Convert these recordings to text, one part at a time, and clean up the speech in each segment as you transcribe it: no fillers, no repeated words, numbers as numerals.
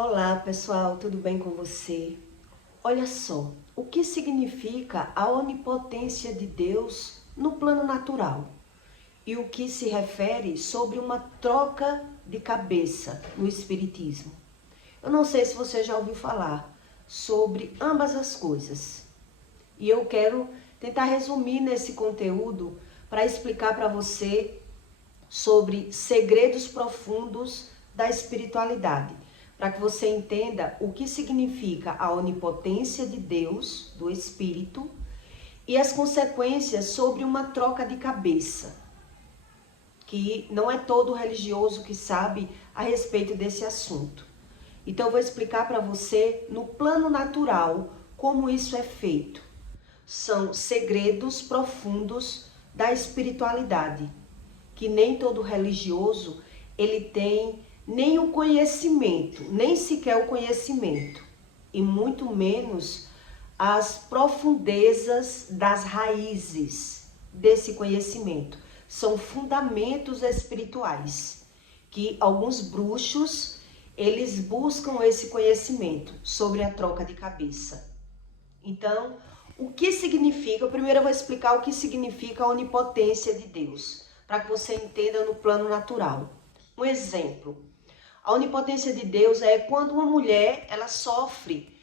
Olá pessoal, tudo bem com você? Olha só, o que significa a onipotência de Deus no plano natural e o que se refere sobre uma troca de cabeça no Espiritismo. Eu não sei se você já ouviu falar sobre ambas as coisas e eu quero tentar resumir nesse conteúdo para explicar para você sobre segredos profundos da espiritualidade, para que você entenda o que significa a onipotência de Deus, do Espírito, e as consequências sobre uma troca de cabeça, que não é todo religioso que sabe a respeito desse assunto. Então eu vou explicar para você no plano natural como isso é feito. São segredos profundos da espiritualidade, que nem todo religioso ele tem nem o conhecimento, nem sequer o conhecimento, e muito menos as profundezas das raízes desse conhecimento. São fundamentos espirituais que alguns bruxos eles buscam esse conhecimento sobre a troca de cabeça. Então, o que significa? Primeiro eu vou explicar o que significa a onipotência de Deus, para que você entenda no plano natural. Um exemplo, a onipotência de Deus é quando uma mulher ela sofre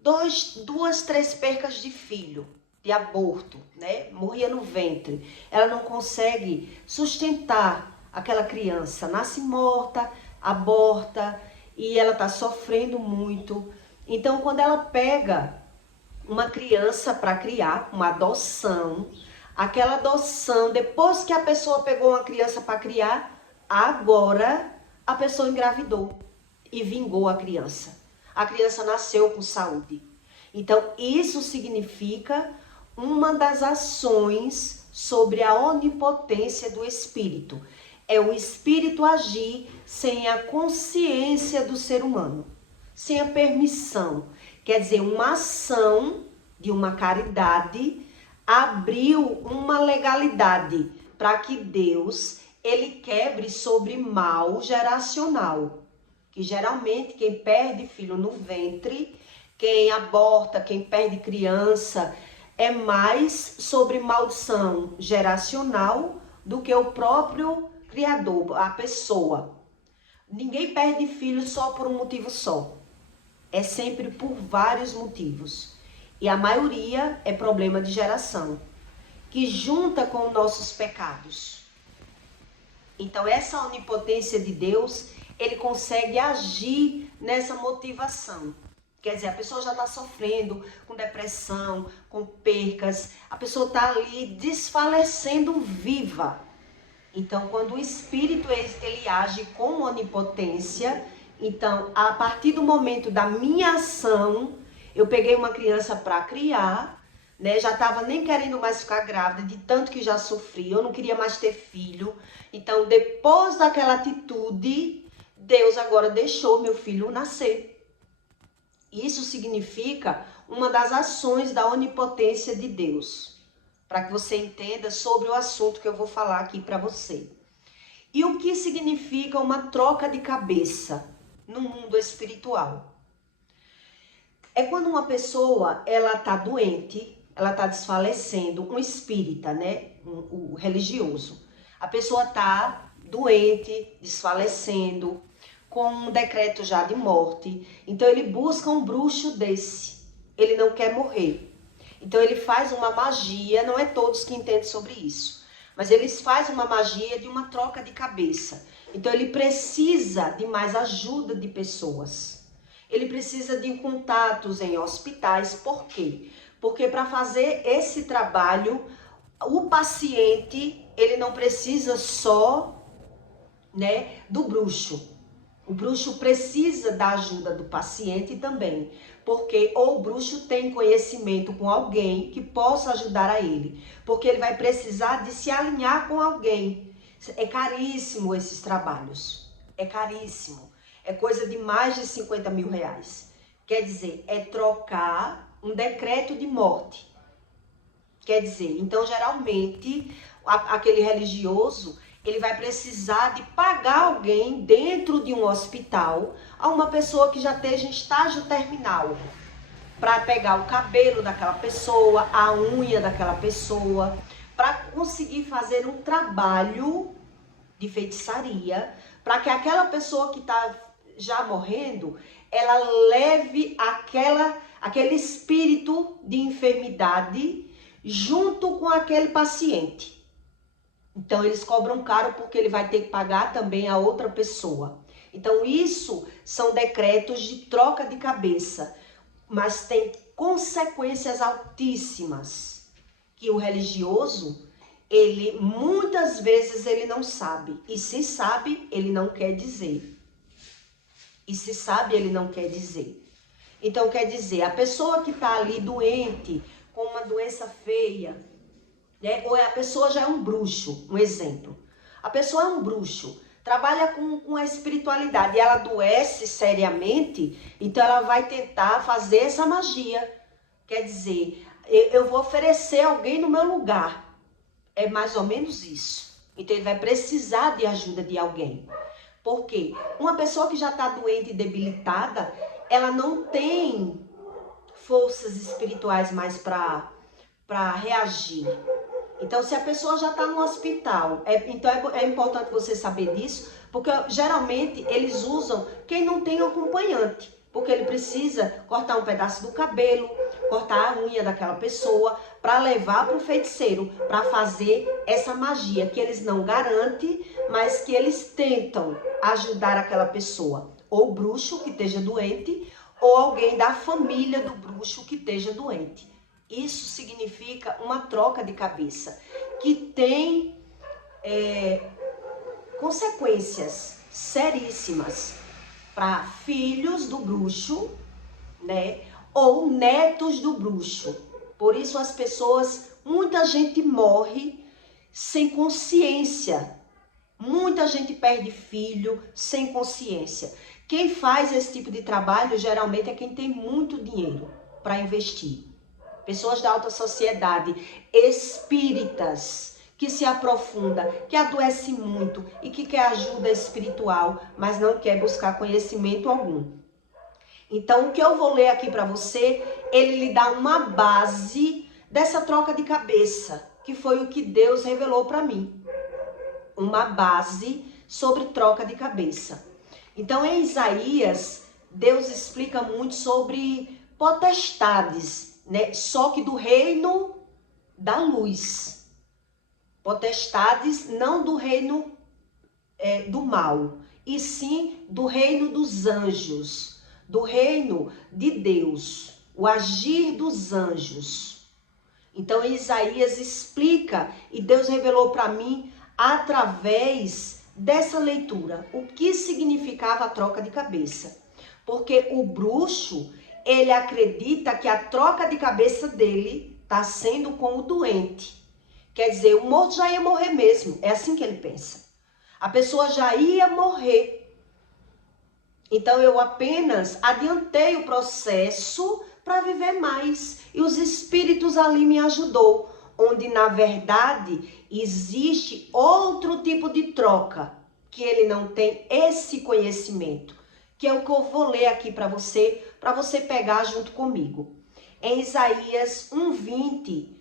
duas, três percas de filho, de aborto, né? Morria no ventre. Ela não consegue sustentar aquela criança, nasce morta, aborta e ela está sofrendo muito. Então, quando ela pega uma criança para criar, uma adoção, aquela adoção, depois que a pessoa pegou uma criança para criar, agora a pessoa engravidou e vingou a criança. A criança nasceu com saúde. Então, isso significa uma das ações sobre a onipotência do espírito. É o espírito agir sem a consciência do ser humano, sem a permissão. Quer dizer, uma ação de uma caridade abriu uma legalidade para que Deus ele quebre sobre mal geracional. Que geralmente quem perde filho no ventre, quem aborta, quem perde criança, é mais sobre maldição geracional do que o próprio criador, a pessoa. Ninguém perde filho só por um motivo só. É sempre por vários motivos. E a maioria é problema de geração, que junta com os nossos pecados. Então essa onipotência de Deus, ele consegue agir nessa motivação. Quer dizer, a pessoa já está sofrendo com depressão, com percas, a pessoa está ali desfalecendo viva. Então, quando o espírito ele age com onipotência, então, a partir do momento da minha ação, eu peguei uma criança para criar, né? Já estava nem querendo mais ficar grávida, de tanto que já sofri, eu não queria mais ter filho. Então, depois daquela atitude, Deus agora deixou meu filho nascer. Isso significa uma das ações da onipotência de Deus, para que você entenda sobre o assunto que eu vou falar aqui para você. E o que significa uma troca de cabeça no mundo espiritual? É quando uma pessoa ela está doente, ela está desfalecendo, um espírita, né, um religioso. A pessoa está doente, desfalecendo, com um decreto já de morte. Então ele busca um bruxo desse. Ele não quer morrer. Então ele faz uma magia, não é todos que entendem sobre isso, mas eles fazem uma magia de uma troca de cabeça. Então ele precisa de mais ajuda de pessoas. Ele precisa de contatos em hospitais. Por quê? Porque para fazer esse trabalho, o paciente, ele não precisa só, né, do bruxo. O bruxo precisa da ajuda do paciente também, porque ou o bruxo tem conhecimento com alguém que possa ajudar a ele, porque ele vai precisar de se alinhar com alguém. É caríssimo esses trabalhos, é caríssimo, é coisa de mais de 50 mil reais. Quer dizer, é trocar um decreto de morte. Quer dizer, então geralmente aquele religioso, ele vai precisar de pagar alguém dentro de um hospital, a uma pessoa que já esteja em estágio terminal, para pegar o cabelo daquela pessoa, a unha daquela pessoa, para conseguir fazer um trabalho de feitiçaria, para que aquela pessoa que está já morrendo, ela leve aquele espírito de enfermidade junto com aquele paciente. Então, eles cobram caro porque ele vai ter que pagar também a outra pessoa. Então, isso são decretos de troca de cabeça, mas tem consequências altíssimas que o religioso, ele muitas vezes ele não sabe. E se sabe, ele não quer dizer. E se sabe, ele não quer dizer. Então, quer dizer, a pessoa que está ali doente, com uma doença feia, né? Ou a pessoa já é um bruxo, um exemplo. A pessoa é um bruxo, trabalha com a espiritualidade e ela adoece seriamente, então ela vai tentar fazer essa magia. Quer dizer, eu vou oferecer alguém no meu lugar. É mais ou menos isso. Então ele vai precisar de ajuda de alguém. Por quê? Uma pessoa que já está doente e debilitada, ela não tem forças espirituais mais para reagir. Então, se a pessoa já está no hospital, então é importante você saber disso, porque geralmente eles usam quem não tem acompanhante, porque ele precisa cortar um pedaço do cabelo, cortar a unha daquela pessoa, para levar para o feiticeiro, para fazer essa magia, que eles não garantem, mas que eles tentam ajudar aquela pessoa, ou o bruxo que esteja doente, ou alguém da família do bruxo que esteja doente. Isso significa uma troca de cabeça, que tem consequências seríssimas para filhos do bruxo, né? Ou netos do bruxo. Por isso as pessoas, muita gente morre sem consciência. Muita gente perde filho sem consciência. Quem faz esse tipo de trabalho geralmente é quem tem muito dinheiro para investir. Pessoas da alta sociedade, espíritas, que se aprofunda, que adoece muito e que quer ajuda espiritual, mas não quer buscar conhecimento algum. Então, o que eu vou ler aqui para você, ele lhe dá uma base dessa troca de cabeça, que foi o que Deus revelou para mim. Uma base sobre troca de cabeça. Então, em Isaías, Deus explica muito sobre potestades, né? Só que do reino da luz. Potestades não do reino do mal, e sim do reino dos anjos, do reino de Deus, o agir dos anjos. Então Isaías explica, e Deus revelou para mim através dessa leitura o que significava a troca de cabeça. Porque o bruxo, ele acredita que a troca de cabeça dele está sendo com o doente. Quer dizer, o morto já ia morrer mesmo. É assim que ele pensa. A pessoa já ia morrer. Então eu apenas adiantei o processo para viver mais. E os espíritos ali me ajudou. Onde na verdade existe outro tipo de troca. Que ele não tem esse conhecimento. Que é o que eu vou ler aqui para você pegar junto comigo. Em Isaías 1:20,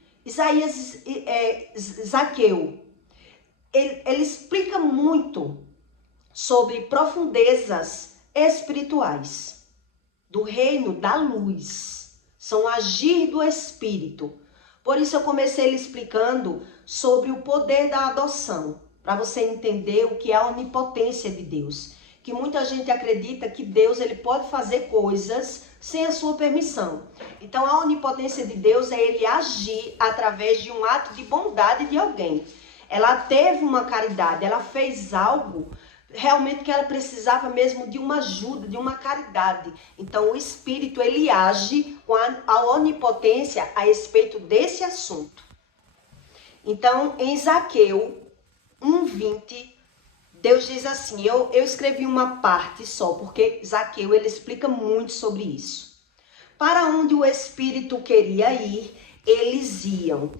Zaqueu, ele explica muito sobre profundezas espirituais do reino da luz. São agir do Espírito. Por isso eu comecei ele explicando sobre o poder da adoção, para você entender o que é a onipotência de Deus. Que muita gente acredita que Deus ele pode fazer coisas sem a sua permissão. Então a onipotência de Deus é ele agir através de um ato de bondade de alguém. Ela teve uma caridade, ela fez algo realmente que ela precisava mesmo de uma ajuda, de uma caridade. Então o Espírito ele age com a onipotência a respeito desse assunto. Então em Zaqueu 1:20, Deus diz assim, eu escrevi uma parte só, porque Zaqueu ele explica muito sobre isso. Para onde o Espírito queria ir, eles iam.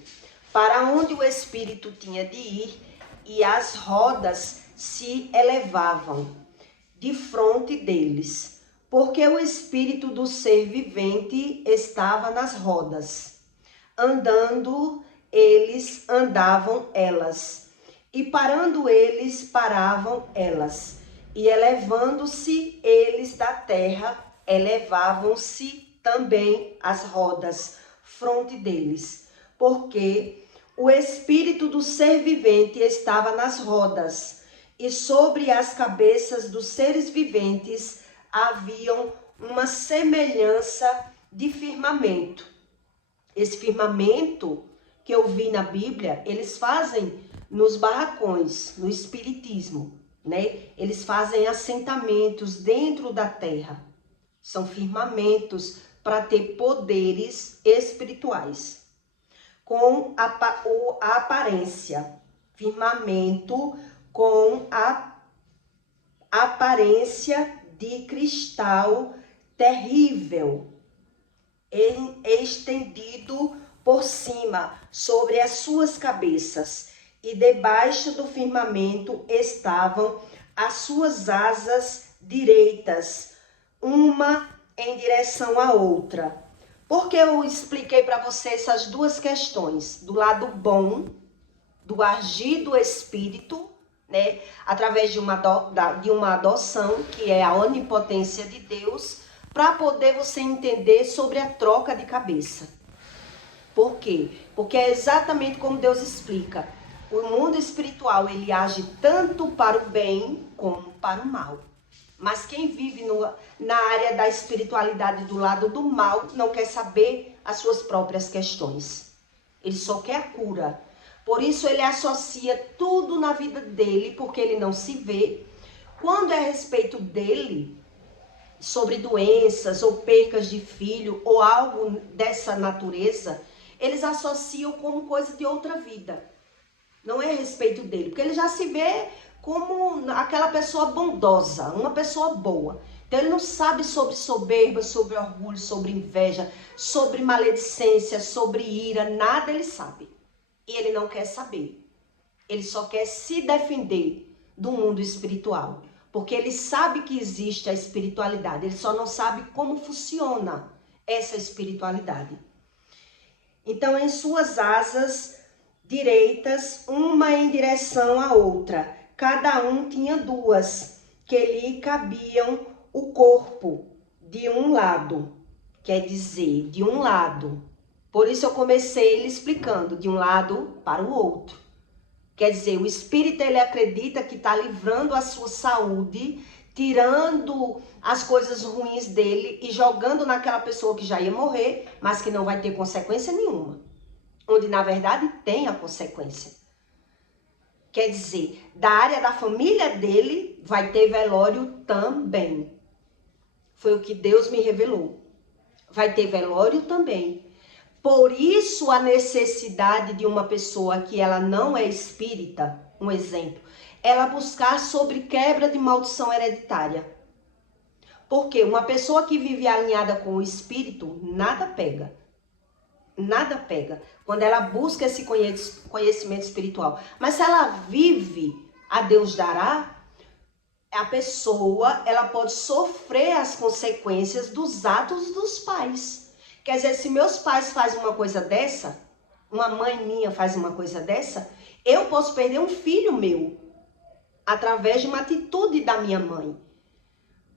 Para onde o Espírito tinha de ir, e as rodas se elevavam defronte deles, porque o espírito do ser vivente estava nas rodas. Andando eles, andavam elas, e parando eles, paravam elas, e elevando-se eles da terra, elevavam-se também as rodas fronte deles, porque o espírito do ser vivente estava nas rodas, e sobre as cabeças dos seres viventes haviam uma semelhança de firmamento. Esse firmamento que eu vi na Bíblia, eles fazem nos barracões, no espiritismo, né? Eles fazem assentamentos dentro da terra. São firmamentos para ter poderes espirituais. Com a aparência, firmamento com a aparência de cristal terrível, estendido por cima sobre as suas cabeças, e debaixo do firmamento estavam as suas asas direitas, uma em direção à outra. Porque eu expliquei para você essas duas questões, do lado bom, do agir do Espírito, né, através de uma adoção, que é a onipotência de Deus, para poder você entender sobre a troca de cabeça. Por quê? Porque é exatamente como Deus explica. O mundo espiritual, ele age tanto para o bem como para o mal. Mas quem vive na área da espiritualidade do lado do mal não quer saber as suas próprias questões. Ele só quer a cura. Por isso ele associa tudo na vida dele, porque ele não se vê. Quando é a respeito dele, sobre doenças ou percas de filho ou algo dessa natureza, eles associam como coisa de outra vida. Não é a respeito dele, porque ele já se vê como aquela pessoa bondosa, uma pessoa boa. Então ele não sabe sobre soberba, sobre orgulho, sobre inveja, sobre maledicência, sobre ira, nada ele sabe. E ele não quer saber. Ele só quer se defender do mundo espiritual. Porque ele sabe que existe a espiritualidade, ele só não sabe como funciona essa espiritualidade. Então, em suas asas direitas, uma em direção à outra, cada um tinha duas, que lhe cabiam o corpo de um lado, quer dizer, de um lado. Por isso eu comecei ele explicando, de um lado para o outro. Quer dizer, o espírito, ele acredita que está livrando a sua saúde, tirando as coisas ruins dele e jogando naquela pessoa que já ia morrer, mas que não vai ter consequência nenhuma. Onde, na verdade, tem a consequência. Quer dizer, da área da família dele, vai ter velório também. Foi o que Deus me revelou. Vai ter velório também. Por isso a necessidade de uma pessoa que ela não é espírita, um exemplo, ela buscar sobre quebra de maldição hereditária. Porque uma pessoa que vive alinhada com o espírito, nada pega. Nada pega. Quando ela busca esse conhecimento espiritual. Mas se ela vive a Deus dará, a pessoa, ela pode sofrer as consequências dos atos dos pais. Quer dizer, se meus pais fazem uma coisa dessa, uma mãe minha faz uma coisa dessa, eu posso perder um filho meu através de uma atitude da minha mãe.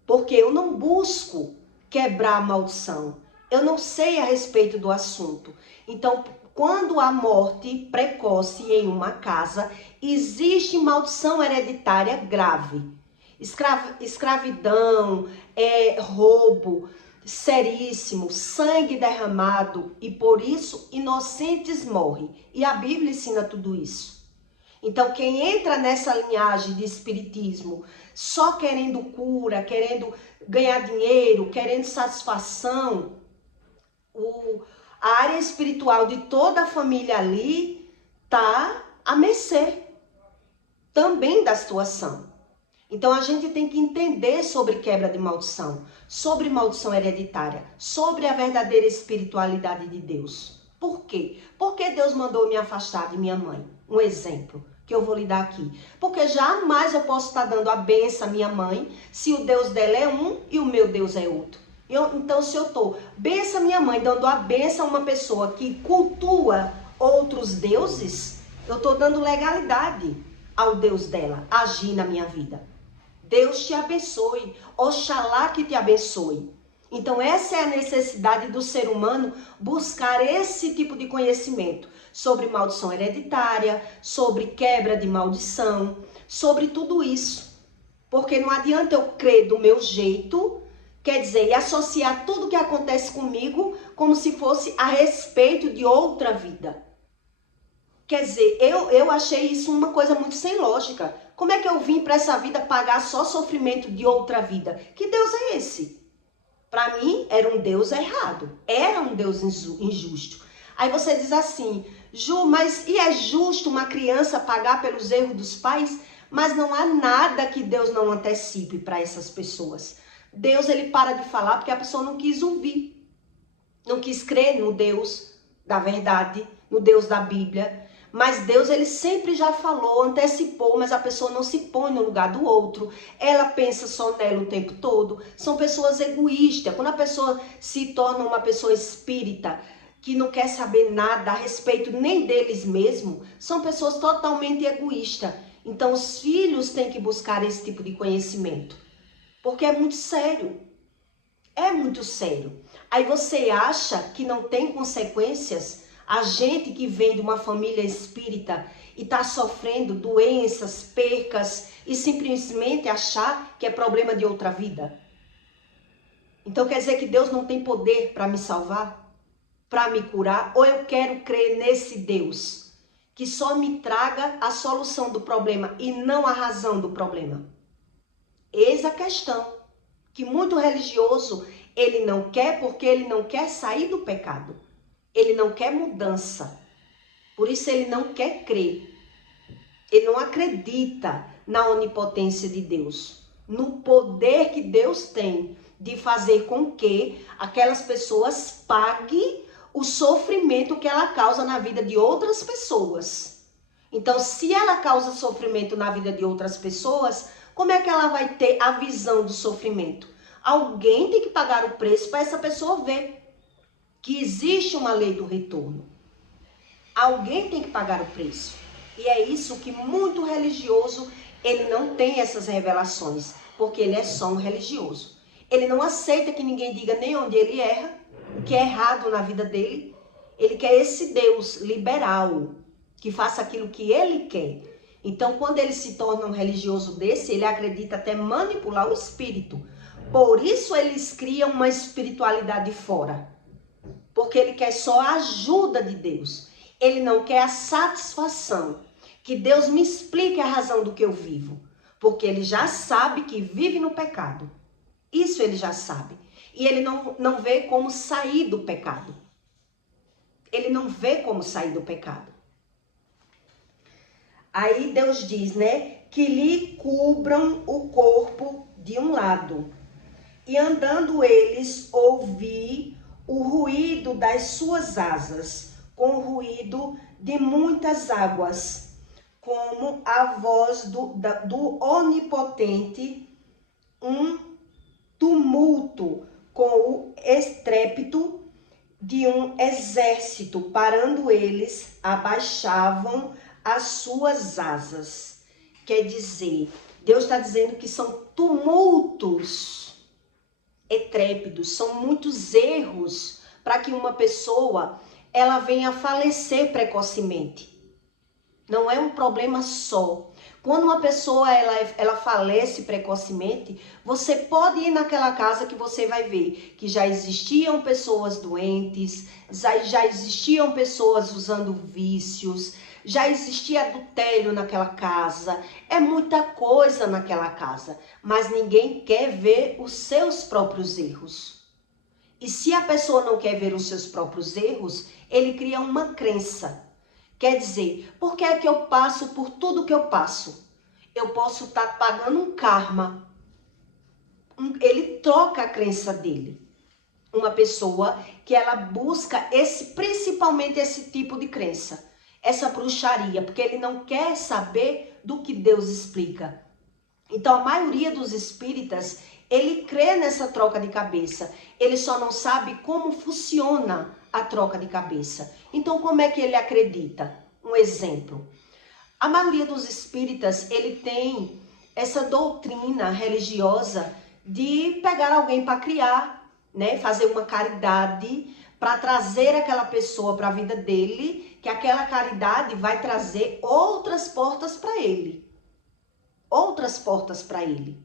Porque eu não busco quebrar a maldição. Eu não sei a respeito do assunto. Então, quando há morte precoce em uma casa, existe maldição hereditária grave. Escravidão, roubo, seríssimo, sangue derramado, e por isso inocentes morrem. E a Bíblia ensina tudo isso. Então, quem entra nessa linhagem de espiritismo só querendo cura, querendo ganhar dinheiro, querendo satisfação, a área espiritual de toda a família ali está à mercê também da situação. Então, a gente tem que entender sobre quebra de maldição, sobre maldição hereditária, sobre a verdadeira espiritualidade de Deus. Por quê? Porque Deus mandou me afastar de minha mãe. Um exemplo que eu vou lhe dar aqui. Porque jamais eu posso estar dando a benção à minha mãe se o Deus dela é um e o meu Deus é outro. Então, se eu estou benção à minha mãe, dando a benção a uma pessoa que cultua outros deuses, eu estou dando legalidade ao Deus dela agir na minha vida. Deus te abençoe. Oxalá que te abençoe. Então, essa é a necessidade do ser humano buscar esse tipo de conhecimento sobre maldição hereditária, sobre quebra de maldição, sobre tudo isso. Porque não adianta eu crer do meu jeito, quer dizer, e associar tudo que acontece comigo como se fosse a respeito de outra vida. Quer dizer, eu achei isso uma coisa muito sem lógica. Como é que eu vim para essa vida pagar só sofrimento de outra vida? Que Deus é esse? Para mim, era um Deus errado. Era um Deus injusto. Aí você diz assim, Ju, mas e é justo uma criança pagar pelos erros dos pais? Mas não há nada que Deus não antecipe para essas pessoas. Deus, ele para de falar porque a pessoa não quis ouvir. Não quis crer no Deus da verdade, no Deus da Bíblia. Mas Deus, ele sempre já falou, antecipou, mas a pessoa não se põe no lugar do outro. Ela pensa só nela o tempo todo. São pessoas egoístas. Quando a pessoa se torna uma pessoa espírita, que não quer saber nada a respeito nem deles mesmos, são pessoas totalmente egoístas. Então, os filhos têm que buscar esse tipo de conhecimento. Porque é muito sério. É muito sério. Aí você acha que não tem consequências? A gente que vem de uma família espírita e está sofrendo doenças, percas e simplesmente achar que é problema de outra vida. Então quer dizer que Deus não tem poder para me salvar? Para me curar? Ou eu quero crer nesse Deus que só me traga a solução do problema e não a razão do problema? Eis a questão que muito religioso ele não quer, porque ele não quer sair do pecado. Ele não quer mudança. Por isso ele não quer crer. Ele não acredita na onipotência de Deus, no poder que Deus tem de fazer com que aquelas pessoas paguem o sofrimento que ela causa na vida de outras pessoas. Então, se ela causa sofrimento na vida de outras pessoas, como é que ela vai ter a visão do sofrimento? Alguém tem que pagar o preço para essa pessoa ver que existe uma lei do retorno. Alguém tem que pagar o preço. E é isso que muito religioso, ele não tem essas revelações, porque ele é só um religioso. Ele não aceita que ninguém diga nem onde ele erra, o que é errado na vida dele. Ele quer esse Deus liberal, que faça aquilo que ele quer. Então, quando ele se torna um religioso desse, ele acredita até manipular o espírito. Por isso, eles criam uma espiritualidade fora. Porque ele quer só a ajuda de Deus. Ele não quer a satisfação. Que Deus me explique a razão do que eu vivo. Porque ele já sabe que vive no pecado. Isso ele já sabe. E ele não vê como sair do pecado. Ele não vê como sair do pecado. Aí Deus diz, né? Que lhe cubram o corpo de um lado. E andando eles, ouvi o ruído das suas asas, com o ruído de muitas águas, como a voz do onipotente, um tumulto, com o estrépito de um exército. Parando eles, abaixavam as suas asas. Quer dizer, Deus está dizendo que são tumultos estrépidos, são muitos erros para que uma pessoa ela venha a falecer precocemente. Não é um problema só. Quando uma pessoa ela falece precocemente, você pode ir naquela casa que você vai ver que já existiam pessoas doentes, já existiam pessoas usando vícios, já existia adultério naquela casa, é muita coisa naquela casa, mas ninguém quer ver os seus próprios erros. E se a pessoa não quer ver os seus próprios erros, ele cria uma crença. Quer dizer, por que é que eu passo por tudo que eu passo? Eu posso estar pagando um karma. Ele troca a crença dele. Uma pessoa que ela busca principalmente esse tipo de crença. essa bruxaria, porque ele não quer saber do que Deus explica. Então, a maioria dos espíritas, ele crê nessa troca de cabeça. Ele só não sabe como funciona a troca de cabeça. Então, como é que ele acredita? Um exemplo. A maioria dos espíritas, ele tem essa doutrina religiosa de pegar alguém para criar, né? Fazer uma caridade para trazer aquela pessoa para a vida dele, que aquela caridade vai trazer outras portas para ele. Outras portas para ele.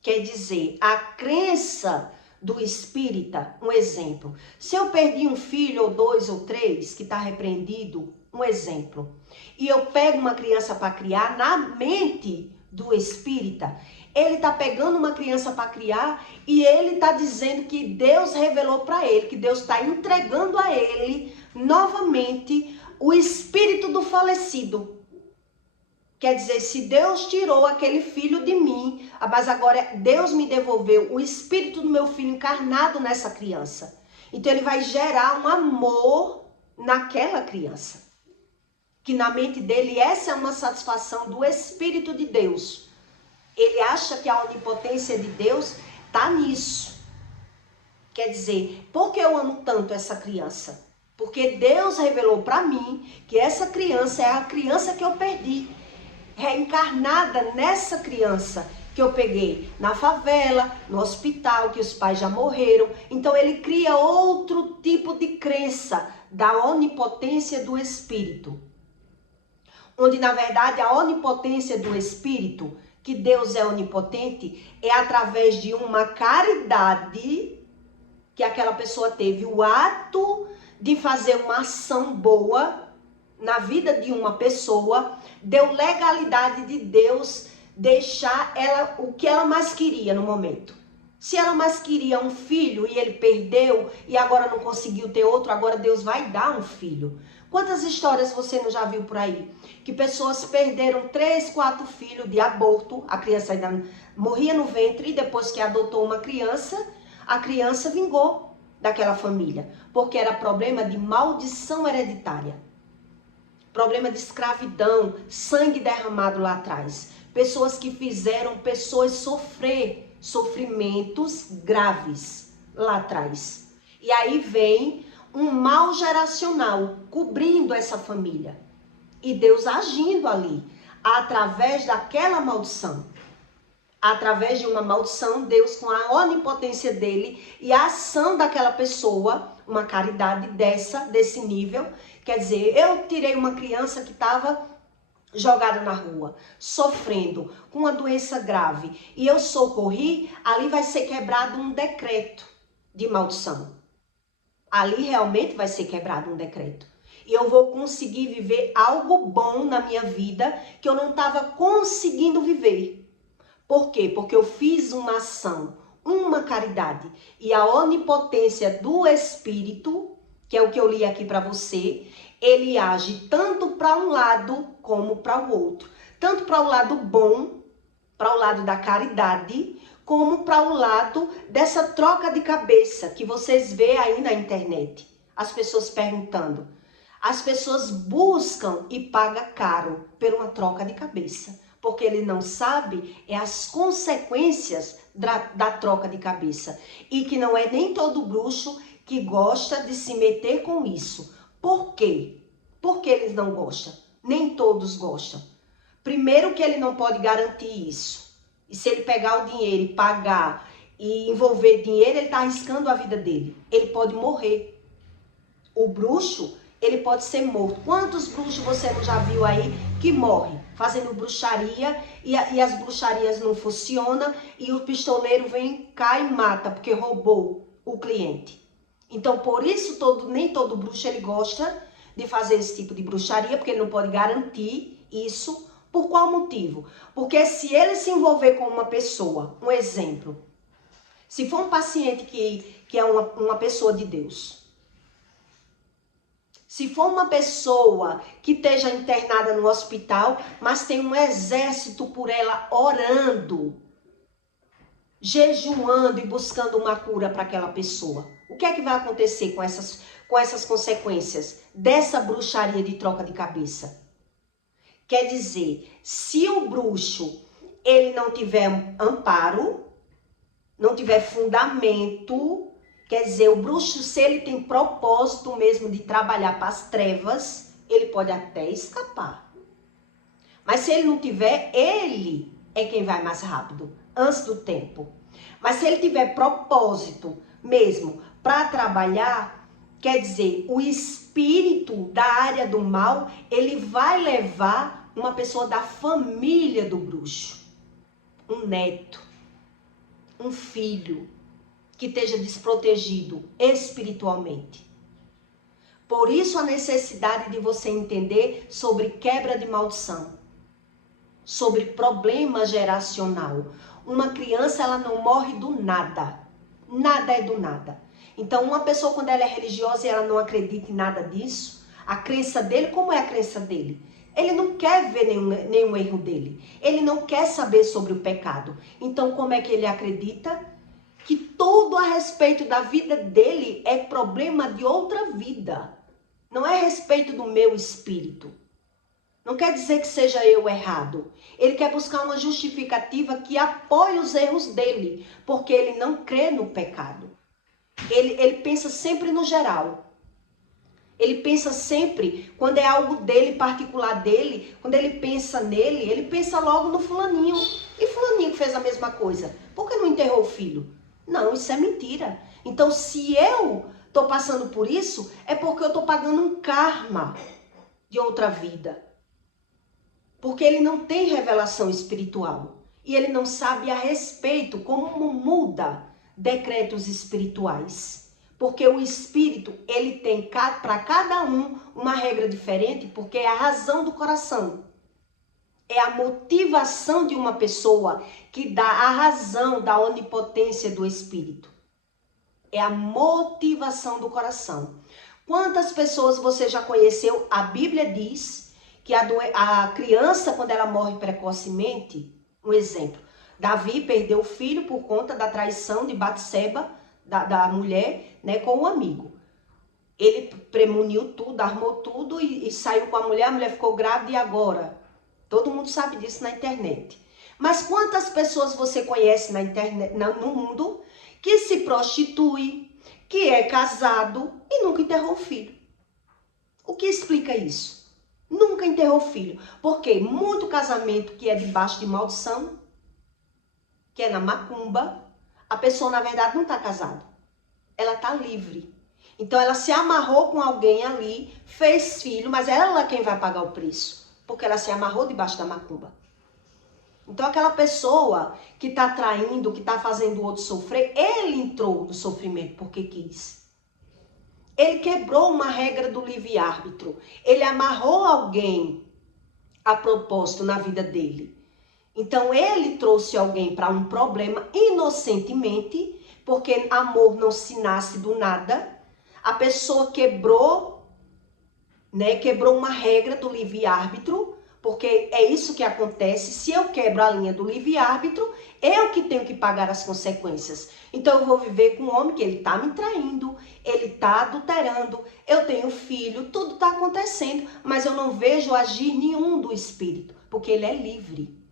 Quer dizer, a crença do espírita, um exemplo. Se eu perdi um filho, ou 2 ou 3, que está repreendido, um exemplo, e eu pego uma criança para criar, na mente do espírita, ele está pegando uma criança para criar e ele está dizendo que Deus revelou para ele, que Deus está entregando a ele novamente o espírito do falecido. Quer dizer, se Deus tirou aquele filho de mim, mas agora Deus me devolveu o espírito do meu filho encarnado nessa criança. Então ele vai gerar um amor naquela criança. Que na mente dele essa é uma satisfação do Espírito de Deus. Ele acha que a onipotência de Deus está nisso. Quer dizer, por que eu amo tanto essa criança? Porque Deus revelou para mim que essa criança é a criança que eu perdi. Reencarnada nessa criança que eu peguei na favela, no hospital, que os pais já morreram. Então ele cria outro tipo de crença da onipotência do Espírito. Onde na verdade a onipotência do Espírito, que Deus é onipotente, é através de uma caridade que aquela pessoa teve, o ato de fazer uma ação boa na vida de uma pessoa, deu legalidade de Deus deixar ela o que ela mais queria no momento. Se ela mais queria um filho e ele perdeu e agora não conseguiu ter outro, agora Deus vai dar um filho. Quantas histórias você não já viu por aí? Que pessoas perderam 3, 4 filhos de aborto, a criança ainda morria no ventre e depois que adotou uma criança, a criança vingou daquela família, porque era problema de maldição hereditária. Problema de escravidão, sangue derramado lá atrás. Pessoas que fizeram pessoas sofrer sofrimentos graves lá atrás. E aí vem um mal geracional cobrindo essa família. E Deus agindo ali, através daquela maldição. Através de uma maldição, Deus com a onipotência dele e a ação daquela pessoa, uma caridade desse nível. Quer dizer, eu tirei uma criança que estava jogada na rua, sofrendo com uma doença grave, e eu socorri, ali vai ser quebrado um decreto de maldição. Ali realmente vai ser quebrado um decreto. E eu vou conseguir viver algo bom na minha vida que eu não estava conseguindo viver. Por quê? Porque eu fiz uma ação, uma caridade. E a onipotência do Espírito, que é o que eu li aqui para você, ele age tanto para um lado como para o outro. Tanto para o lado bom, para o lado da caridade, como para o lado dessa troca de cabeça que vocês vê aí na internet. As pessoas perguntando. As pessoas buscam e pagam caro por uma troca de cabeça. Porque ele não sabe as consequências da troca de cabeça. E que não é nem todo bruxo que gosta de se meter com isso. Por quê? Porque eles não gostam. Nem todos gostam. Primeiro que ele não pode garantir isso. E se ele pegar o dinheiro e pagar e envolver dinheiro, ele está arriscando a vida dele. Ele pode morrer. O bruxo, ele pode ser morto. Quantos bruxos você não já viu aí que morrem fazendo bruxaria e as bruxarias não funcionam e o pistoleiro vem cá e mata porque roubou o cliente. Então, por isso, nem todo bruxo ele gosta de fazer esse tipo de bruxaria, porque ele não pode garantir isso. Por qual motivo? Porque se ele se envolver com uma pessoa, um exemplo, se for um paciente que é uma pessoa de Deus, se for uma pessoa que esteja internada no hospital, mas tem um exército por ela orando, jejuando e buscando uma cura para aquela pessoa. O que é que vai acontecer com essas consequências dessa bruxaria de troca de cabeça? Quer dizer, se o bruxo ele não tiver amparo, não tiver fundamento, quer dizer, o bruxo, se ele tem propósito mesmo de trabalhar para as trevas, ele pode até escapar. Mas se ele não tiver, ele é quem vai mais rápido, antes do tempo. Mas se ele tiver propósito mesmo para trabalhar, quer dizer, o espírito da área do mal, ele vai levar uma pessoa da família do bruxo, um neto, um filho, que esteja desprotegido espiritualmente. Por isso a necessidade de você entender sobre quebra de maldição, sobre problema geracional. Uma criança, ela não morre do nada. Nada é do nada. Então, uma pessoa, quando ela é religiosa e ela não acredita em nada disso, a crença dele, como é a crença dele? Ele não quer ver nenhum erro dele. Ele não quer saber sobre o pecado. Então, como é que ele acredita? Que tudo a respeito da vida dele é problema de outra vida. Não é a respeito do meu espírito. Não quer dizer que seja eu errado. Ele quer buscar uma justificativa que apoie os erros dele, porque ele não crê no pecado. Ele pensa sempre no geral. Ele pensa sempre, quando é algo dele, particular dele, quando ele pensa nele, ele pensa logo no fulaninho. E fulaninho que fez a mesma coisa. Por que não enterrou o filho? Não, isso é mentira. Então, se eu estou passando por isso, é porque eu estou pagando um karma de outra vida. Porque ele não tem revelação espiritual. E ele não sabe a respeito como muda decretos espirituais. Porque o espírito, ele tem para cada um uma regra diferente, porque é a razão do coração. É a motivação de uma pessoa que dá a razão da onipotência do espírito. É a motivação do coração. Quantas pessoas você já conheceu? A Bíblia diz que a criança, quando ela morre precocemente, um exemplo, Davi perdeu o filho por conta da traição de Batseba, da mulher, né, com o amigo. Ele premuniu tudo, armou tudo e saiu com a mulher ficou grávida e agora? Todo mundo sabe disso na internet. Mas quantas pessoas você conhece na internet, no mundo que se prostitui, que é casado e nunca enterrou o filho? O que explica isso? Nunca enterrou o filho. Porque muito casamento que é debaixo de maldição, que é na macumba, a pessoa na verdade não está casada. Ela está livre. Então ela se amarrou com alguém ali, fez filho, mas ela é quem vai pagar o preço. Porque ela se amarrou debaixo da macumba. Então aquela pessoa que está traindo, que está fazendo o outro sofrer, ele entrou no sofrimento porque quis. Ele quebrou uma regra do livre-árbitro. Ele amarrou alguém a propósito na vida dele. Então ele trouxe alguém para um problema inocentemente, porque amor não se nasce do nada. A pessoa quebrou, né? Quebrou uma regra do livre-árbitro, porque é isso que acontece. Se eu quebro a linha do livre-árbitro, eu que tenho que pagar as consequências. Então eu vou viver com um homem que ele está me traindo, ele está adulterando, eu tenho filho, tudo está acontecendo, mas eu não vejo agir nenhum do espírito, porque ele é livre.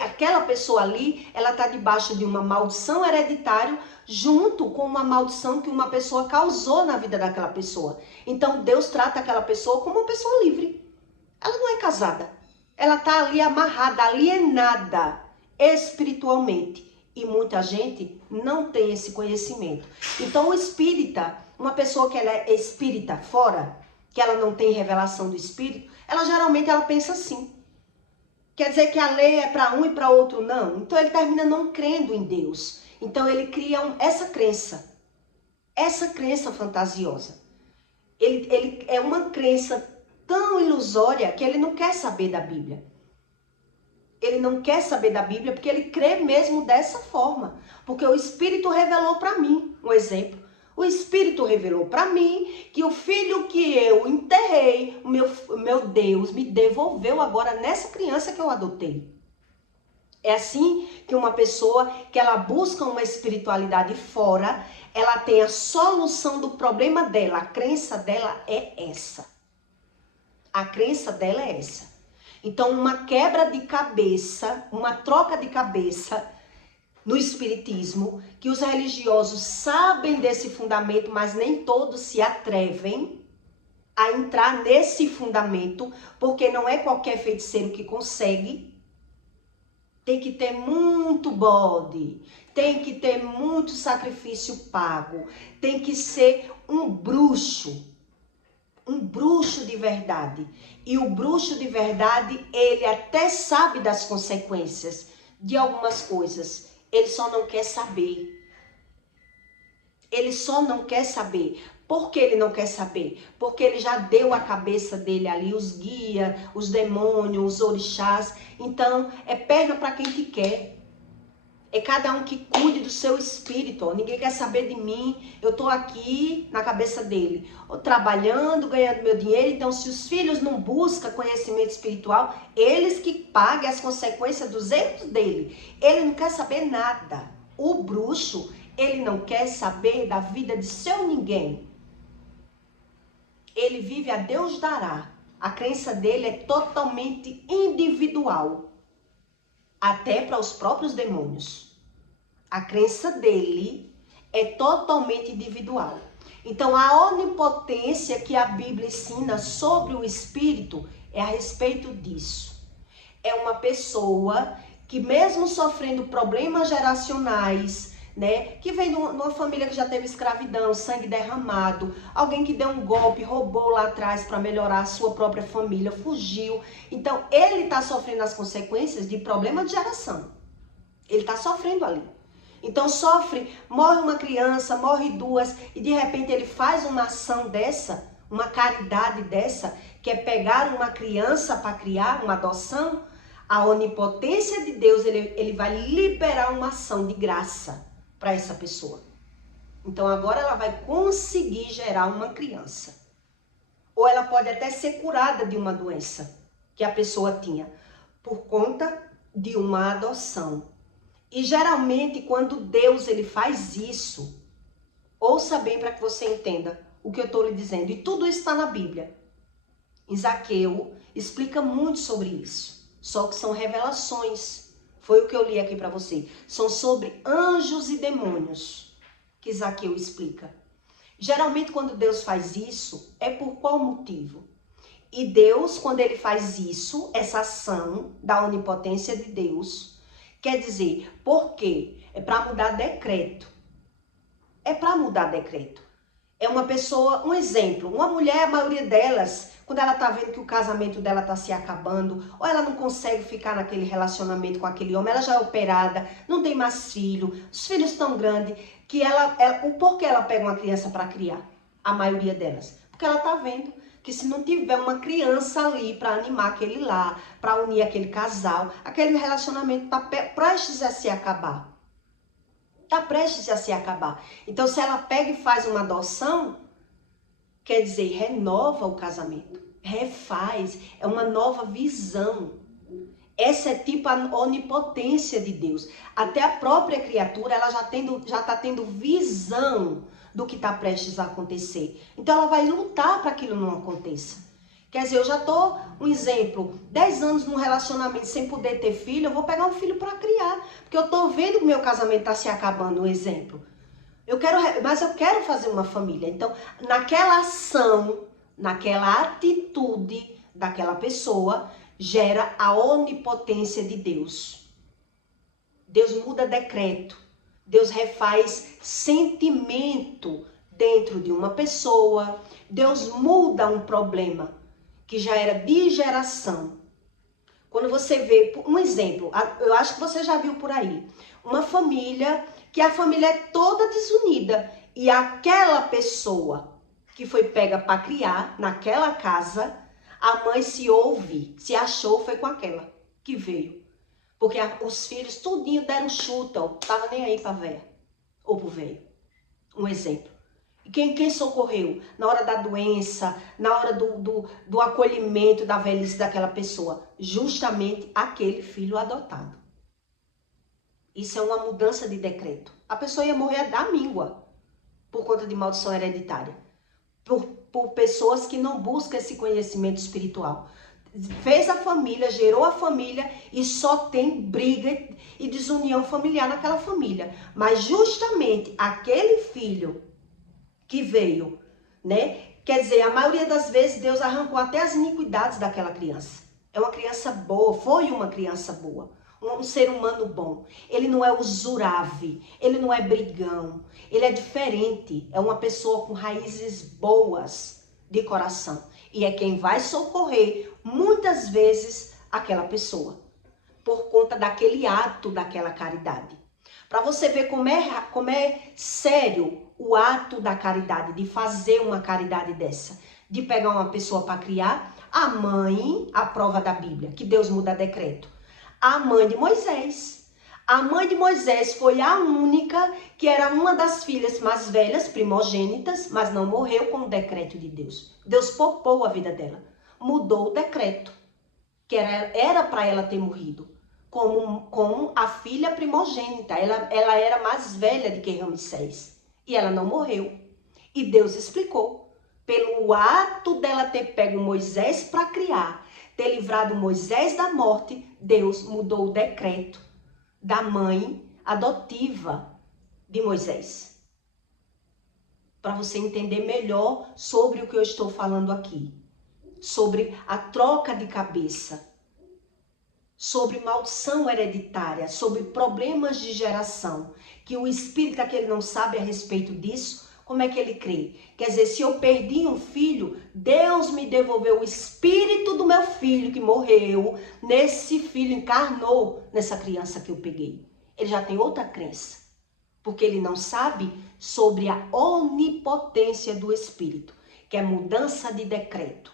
Aquela pessoa ali, ela está debaixo de uma maldição hereditária junto com uma maldição que uma pessoa causou na vida daquela pessoa. Então Deus trata aquela pessoa como uma pessoa livre. Ela não é casada. Ela está ali amarrada, alienada espiritualmente. E muita gente não tem esse conhecimento. Então o espírita, uma pessoa que ela é espírita fora, que ela não tem revelação do espírito, ela geralmente pensa assim. Quer dizer que a lei é para um e para outro não? Então ele termina não crendo em Deus. Então ele cria essa crença fantasiosa. Ele é uma crença tão ilusória que ele não quer saber da Bíblia. Ele não quer saber da Bíblia porque ele crê mesmo dessa forma. Porque o Espírito revelou para mim, um exemplo. O Espírito revelou para mim que o filho que eu enterrei, o meu Deus me devolveu agora nessa criança que eu adotei. É assim que uma pessoa que ela busca uma espiritualidade fora, ela tem a solução do problema dela. A crença dela é essa. A crença dela é essa. Então, uma quebra de cabeça, uma troca de cabeça no espiritismo, que os religiosos sabem desse fundamento, mas nem todos se atrevem a entrar nesse fundamento, porque não é qualquer feiticeiro que consegue. Tem que ter muito bode, tem que ter muito sacrifício pago, tem que ser um bruxo de verdade. E o bruxo de verdade, ele até sabe das consequências de algumas coisas, ele só não quer saber. Ele só não quer saber. Por que ele não quer saber? Porque ele já deu a cabeça dele ali, os guias, os demônios, os orixás. Então, é perna para quem te quer. É cada um que cuide do seu espírito. Ninguém quer saber de mim. Eu estou aqui na cabeça dele, trabalhando, ganhando meu dinheiro. Então, se os filhos não buscam conhecimento espiritual, eles que paguem as consequências dos erros dele. Ele não quer saber nada. O bruxo, ele não quer saber da vida de seu ninguém. Ele vive a Deus dará. A crença dele é totalmente individual. Até para os próprios demônios. A crença dele é totalmente individual. Então, a onipotência que a Bíblia ensina sobre o espírito é a respeito disso. É uma pessoa que, mesmo sofrendo problemas geracionais, né, que vem de uma família que já teve escravidão, sangue derramado, alguém que deu um golpe, roubou lá atrás para melhorar a sua própria família, fugiu. Então, ele está sofrendo as consequências de problema de geração. Ele está sofrendo ali. Então, sofre, morre uma criança, morre duas, e de repente ele faz uma ação dessa, uma caridade dessa, que é pegar uma criança para criar, uma adoção. A onipotência de Deus, ele vai liberar uma ação de graça para essa pessoa. Então agora ela vai conseguir gerar uma criança. Ou ela pode até ser curada de uma doença que a pessoa tinha por conta de uma adoção. E geralmente quando Deus ele faz isso, ouça bem para que você entenda o que eu estou lhe dizendo. E tudo isso está na Bíblia. Em Zaqueu explica muito sobre isso. Só que são revelações. Foi o que eu li aqui para você. São sobre anjos e demônios que Zaqueu explica. Geralmente quando Deus faz isso, é por qual motivo? E Deus, quando ele faz isso, essa ação da onipotência de Deus, quer dizer, por quê? É para mudar decreto. É para mudar decreto. É uma pessoa, um exemplo, uma mulher, a maioria delas, quando ela tá vendo que o casamento dela tá se acabando, ou ela não consegue ficar naquele relacionamento com aquele homem, ela já é operada, não tem mais filho, os filhos estão grandes, que por que ela pega uma criança para criar? A maioria delas. Porque ela tá vendo que se não tiver uma criança ali para animar aquele lar, para unir aquele casal, aquele relacionamento tá prestes a se acabar. Tá prestes a se acabar. Então, se ela pega e faz uma adoção, quer dizer, renova o casamento, refaz, é uma nova visão. Essa é tipo a onipotência de Deus. Até a própria criatura, ela já está tendo visão do que está prestes a acontecer. Então, ela vai lutar para que aquilo não aconteça. Quer dizer, eu já estou, um exemplo, 10 anos num relacionamento sem poder ter filho, eu vou pegar um filho para criar. Porque eu estou vendo que o meu casamento está se acabando, um exemplo. Mas eu quero fazer uma família. Então, naquela ação, naquela atitude daquela pessoa, gera a onipotência de Deus. Deus muda decreto. Deus refaz sentimento dentro de uma pessoa. Deus muda um problema que já era de geração. Quando você vê, um exemplo, eu acho que você já viu por aí, uma família que a família é toda desunida e aquela pessoa que foi pega para criar naquela casa, a mãe se achou foi com aquela que veio. Porque os filhos tudinho deram chute, ó, tava nem aí pra véia ou pro velho. Um exemplo. E quem socorreu? Na hora da doença, na hora do acolhimento da velhice daquela pessoa? Justamente aquele filho adotado. Isso é uma mudança de decreto. A pessoa ia morrer da míngua por conta de maldição hereditária. Por pessoas que não buscam esse conhecimento espiritual. Fez a família, gerou a família e só tem briga e desunião familiar naquela família. Mas justamente aquele filho que veio, né? Quer dizer, a maioria das vezes Deus arrancou até as iniquidades daquela criança. É uma criança boa, foi uma criança boa. Um ser humano bom. Ele não é usurável, ele não é brigão, ele é diferente. É uma pessoa com raízes boas de coração. E é quem vai socorrer, muitas vezes, aquela pessoa. Por conta daquele ato, daquela caridade. Para você ver como é sério o ato da caridade, de fazer uma caridade dessa. De pegar uma pessoa para criar. A mãe, a prova da Bíblia, que Deus muda decreto. A mãe de Moisés. A mãe de Moisés foi a única que era uma das filhas mais velhas, primogênitas, mas não morreu com o decreto de Deus. Deus poupou a vida dela. Mudou o decreto, que era para ela ter morrido, como a filha primogênita. Ela era mais velha do que Ramsés. E ela não morreu. E Deus explicou. Pelo ato dela ter pego Moisés para criar, ter livrado Moisés da morte, Deus mudou o decreto da mãe adotiva de Moisés. Para você entender melhor sobre o que eu estou falando aqui. Sobre a troca de cabeça. Sobre maldição hereditária. Sobre problemas de geração. Que o espírito que ele não sabe a respeito disso, como é que ele crê? Quer dizer, se eu perdi um filho, Deus me devolveu o espírito do meu filho que morreu. Nesse filho encarnou nessa criança que eu peguei. Ele já tem outra crença. Porque ele não sabe sobre a onipotência do espírito. Que é mudança de decreto.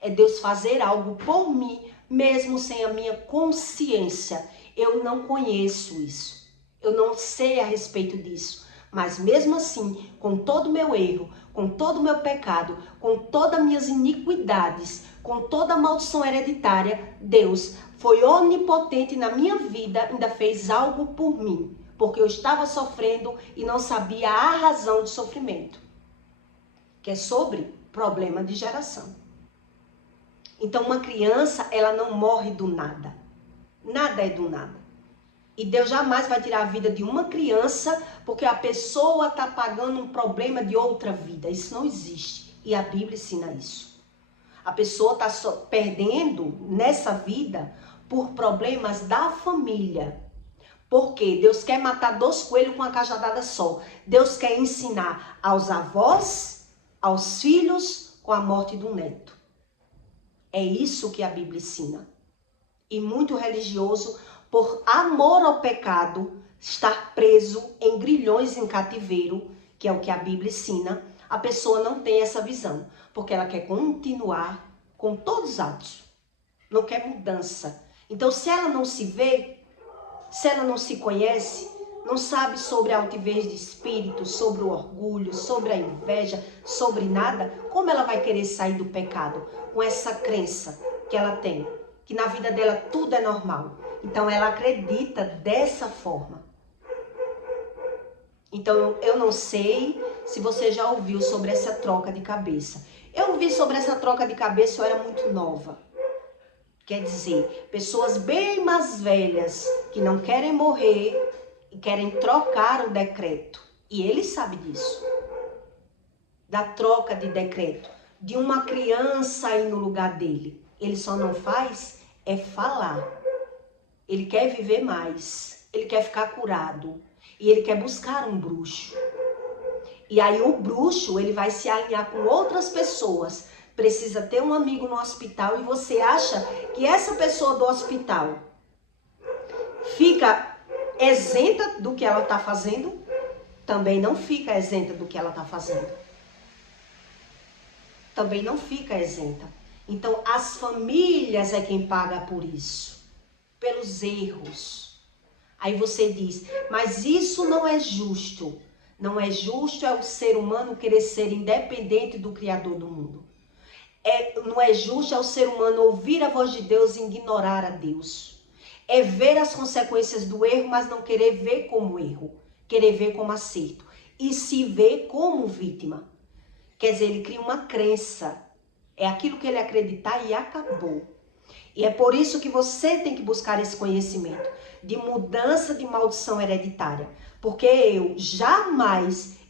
É Deus fazer algo por mim, mesmo sem a minha consciência. Eu não conheço isso. Eu não sei a respeito disso. Mas mesmo assim, com todo o meu erro, com todo o meu pecado, com todas as minhas iniquidades, com toda a maldição hereditária, Deus foi onipotente na minha vida, ainda fez algo por mim. Porque eu estava sofrendo e não sabia a razão do sofrimento. Que é sobre problema de geração. Então uma criança, ela não morre do nada. Nada é do nada. E Deus jamais vai tirar a vida de uma criança porque a pessoa está pagando um problema de outra vida. Isso não existe. E a Bíblia ensina isso. A pessoa está perdendo nessa vida por problemas da família. Porque Deus quer matar 2 coelhos com uma cajadada só. Deus quer ensinar aos avós, aos filhos, com a morte do neto. É isso que a Bíblia ensina. E muito religioso, por amor ao pecado, estar preso em grilhões em cativeiro, que é o que a Bíblia ensina, a pessoa não tem essa visão, porque ela quer continuar com todos os atos, não quer mudança. Então, se ela não se vê, se ela não se conhece, não sabe sobre a altivez de espírito, sobre o orgulho, sobre a inveja, sobre nada, como ela vai querer sair do pecado com essa crença que ela tem? Que na vida dela tudo é normal. Então ela acredita dessa forma. Então eu não sei se você já ouviu sobre essa troca de cabeça. Eu ouvi sobre essa troca de cabeça, eu era muito nova. Quer dizer, pessoas bem mais velhas que não querem morrer e querem trocar o decreto. E ele sabe disso. Da troca de decreto. De uma criança aí no lugar dele. Ele só não faz é falar. Ele quer viver mais. Ele quer ficar curado. E ele quer buscar um bruxo. E aí o bruxo, ele vai se alinhar com outras pessoas. Precisa ter um amigo no hospital e você acha que essa pessoa do hospital fica isenta do que ela está fazendo? Também não fica isenta do que ela está fazendo. Também não fica isenta. Então as famílias é quem paga por isso. Pelos erros. Aí você diz, mas isso não é justo. Não é justo é o ser humano querer ser independente do Criador do mundo. Não é justo é o ser humano ouvir a voz de Deus e ignorar a Deus. é ver as consequências do erro, mas não querer ver como erro, querer ver como acerto e se ver como vítima. Quer dizer, ele cria uma crença, é aquilo que ele acreditar e acabou. E é por isso que você tem que buscar esse conhecimento de mudança de maldição hereditária, porque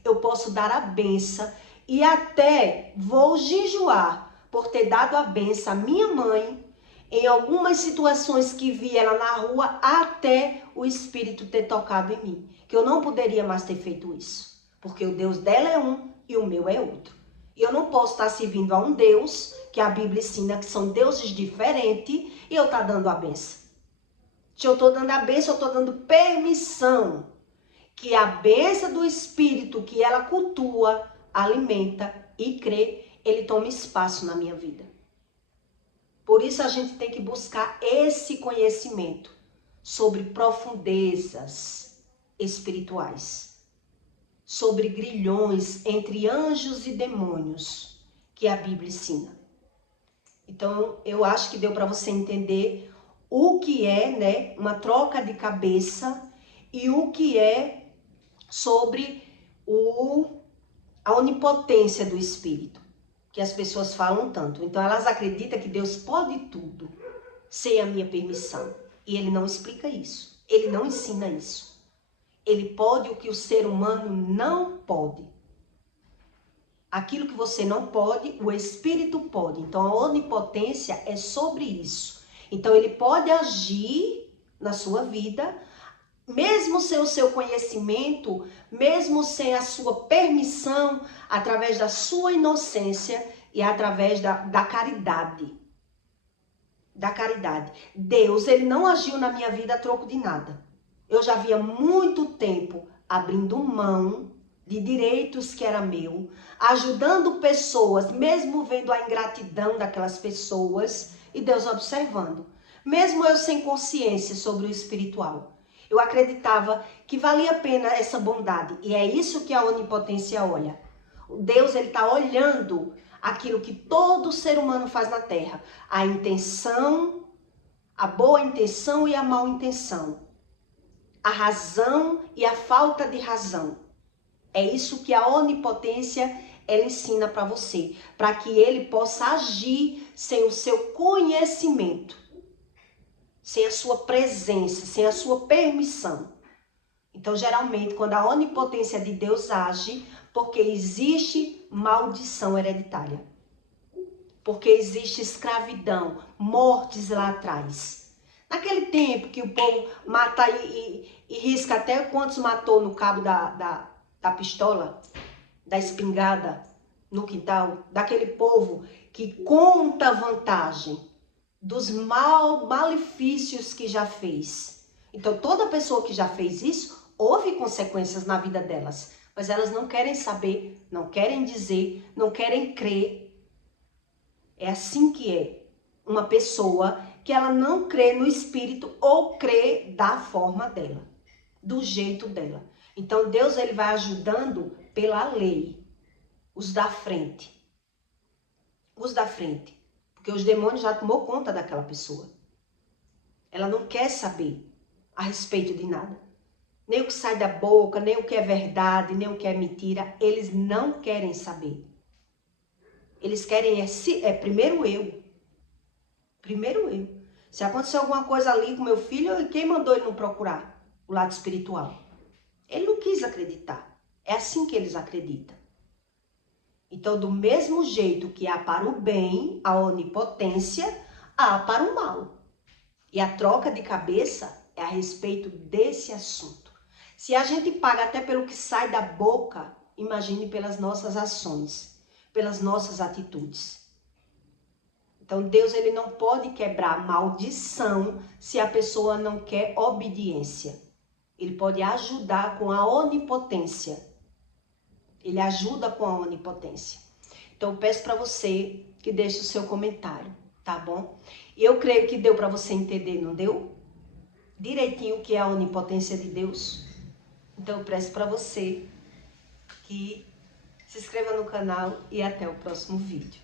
eu posso dar a benção e até vou jejuar por ter dado a benção à minha mãe em algumas situações que vi ela na rua até o Espírito ter tocado em mim, que eu não poderia mais ter feito isso, porque o Deus dela é um e o meu é outro. E eu não posso estar servindo a um Deus que a Bíblia ensina que são deuses diferentes e eu estar dando a benção. Se eu estou dando a benção, eu estou dando permissão que a benção do Espírito que ela cultua, alimenta e crê, ele tome espaço na minha vida. Por isso a gente tem que buscar esse conhecimento sobre profundezas espirituais, sobre grilhões entre anjos e demônios que a Bíblia ensina. Então, eu acho que deu para você entender o que é, né, uma troca de cabeça e o que é sobre a onipotência do Espírito, que as pessoas falam tanto. Então, elas acreditam que Deus pode tudo sem a minha permissão. E ele não explica isso. Ele não ensina isso. Ele pode o que o ser humano não pode. Aquilo que você não pode, o Espírito pode. Então, a onipotência é sobre isso. Então, ele pode agir na sua vida, mesmo sem o seu conhecimento, mesmo sem a sua permissão, através da sua inocência e através da caridade. Da caridade. Deus, ele não agiu na minha vida a troco de nada. Eu já havia muito tempo abrindo mão de direitos que era meu, ajudando pessoas, mesmo vendo a ingratidão daquelas pessoas e Deus observando. Mesmo eu sem consciência sobre o espiritual. Eu acreditava que valia a pena essa bondade. E é isso que a onipotência olha. Deus, ele está olhando aquilo que todo ser humano faz na terra. A intenção, a boa intenção e a má intenção. A razão e a falta de razão. É isso que a onipotência ela ensina para você. Para que ele possa agir sem o seu conhecimento. Sem a sua presença, sem a sua permissão. Então, geralmente, quando a onipotência de Deus age, porque existe maldição hereditária. Porque existe escravidão, mortes lá atrás. Naquele tempo que o povo mata e risca até quantos matou no cabo da pistola, da espingarda, no quintal, daquele povo que conta vantagem dos malefícios que já fez. Então, toda pessoa que já fez isso, houve consequências na vida delas. Mas elas não querem saber, não querem dizer, não querem crer. É assim que é uma pessoa que ela não crê no Espírito ou crê da forma dela, do jeito dela. Então, Deus ele vai ajudando pela lei, os da frente. Os da frente. Porque os demônios já tomou conta daquela pessoa. Ela não quer saber a respeito de nada. Nem o que sai da boca, nem o que é verdade, nem o que é mentira. Eles não querem saber. Eles querem primeiro eu. Primeiro eu. Se acontecer alguma coisa ali com meu filho, quem mandou ele não procurar o lado espiritual? Ele não quis acreditar. É assim que eles acreditam. Então, do mesmo jeito que há para o bem, a onipotência, há para o mal. E a troca de cabeça é a respeito desse assunto. Se a gente paga até pelo que sai da boca, imagine pelas nossas ações, pelas nossas atitudes. Então, Deus ele não pode quebrar a maldição se a pessoa não quer obediência. Ele pode ajudar com a onipotência. Ele ajuda com a onipotência. Então, eu peço para você que deixe o seu comentário, tá bom? Eu creio que deu para você entender, não deu? Direitinho o que é a onipotência de Deus. Então, eu peço para você que se inscreva no canal e até o próximo vídeo.